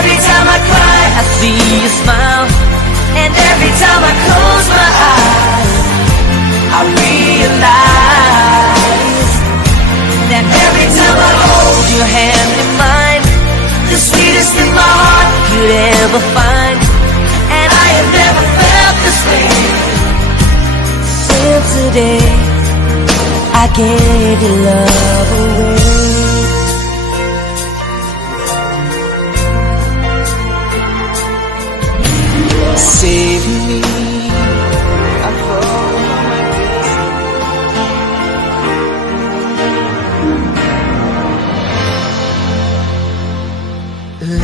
every time I cry, I see you smile. And every time I close my eyes, I realize that every time I hold your hand in mine, the sweetest thing my heart could ever find. And I have never felt this way since the day I gave your love away. Save me, I fall on my destiny.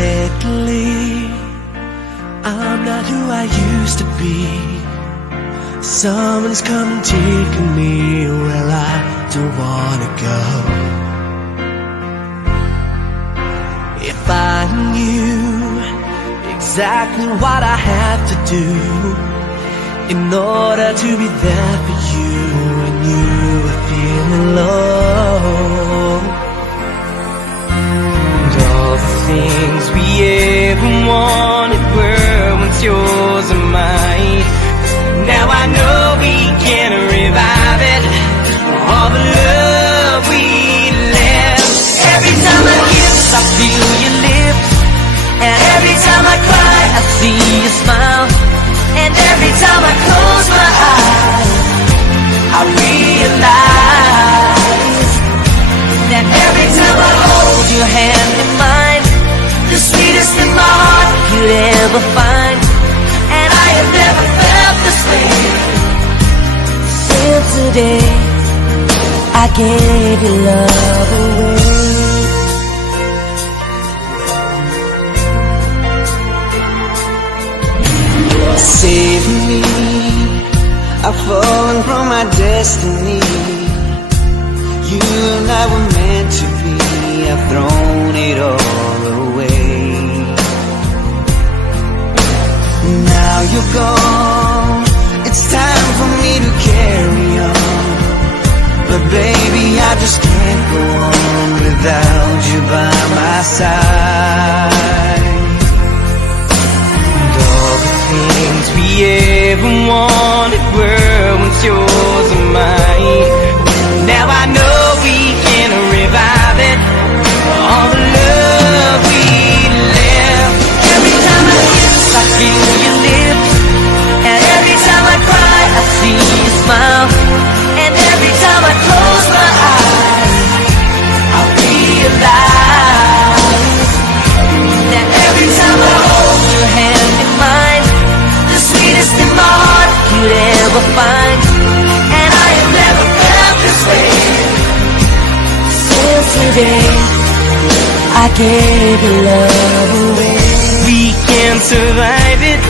Lately, I'm not who I used to be. Someone's come and taken me where I don't wanna go. If I knew exactly what I have to do in order to be there for you when you are feeling low, and all the things we ever wanted were once yours and mine. Now I know we can revive it, all the love we left. Every time I kiss, I feel your lips. And every time I cry, I see you smile. And every time I close my eyes, I realize that every time I hold your hand in mine, the sweetest thing my heart could ever find. And I have never felt this way since the day I gave your love away. Save me, I've fallen from my destiny. You and I were meant to be, I've thrown it all away. Now you're gone, it's time for me to carry on. But baby, I just can't go on without you by my side. Things we ever wanted were once yours and mine. Now I know we can revive it, all the love we left. Every time I kiss, I feel your lips. And every time I cry, I see you smile. And every time I close my eyes, I realize that every time I hold your hand in mine, the sweetest thing my heart could ever find. And I have never felt this way since the day I gave your love away. We can survive it,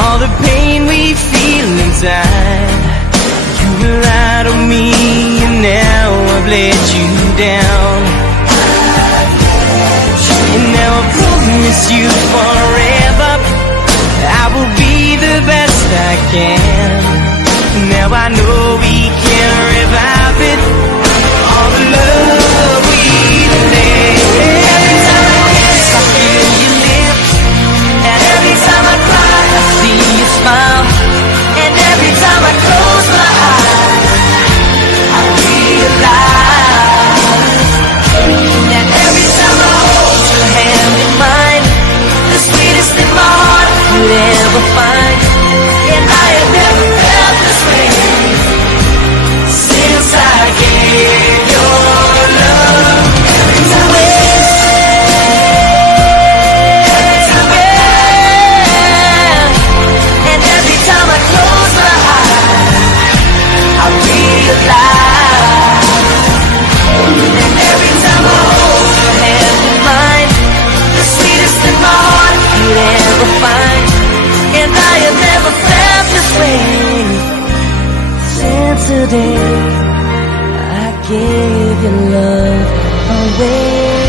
all the pain we feel inside. You relied on me and now I've let you down. And now I promise you forever I will be the best I can. Now I know we can revive it, all the love we left. Every time I kiss, I feel your lips. And every time I cry, I see you smile. And every time I close my eyes, I realize that every time I hold your hand in mine, the sweetest thing my heart could ever find. And I have never felt this way since I gave your love away. And every time I close my eyes, I realize that every time I hold your hand in mine, the sweetest thing my heart could ever find. And I have never felt this way since the day I gave your love away.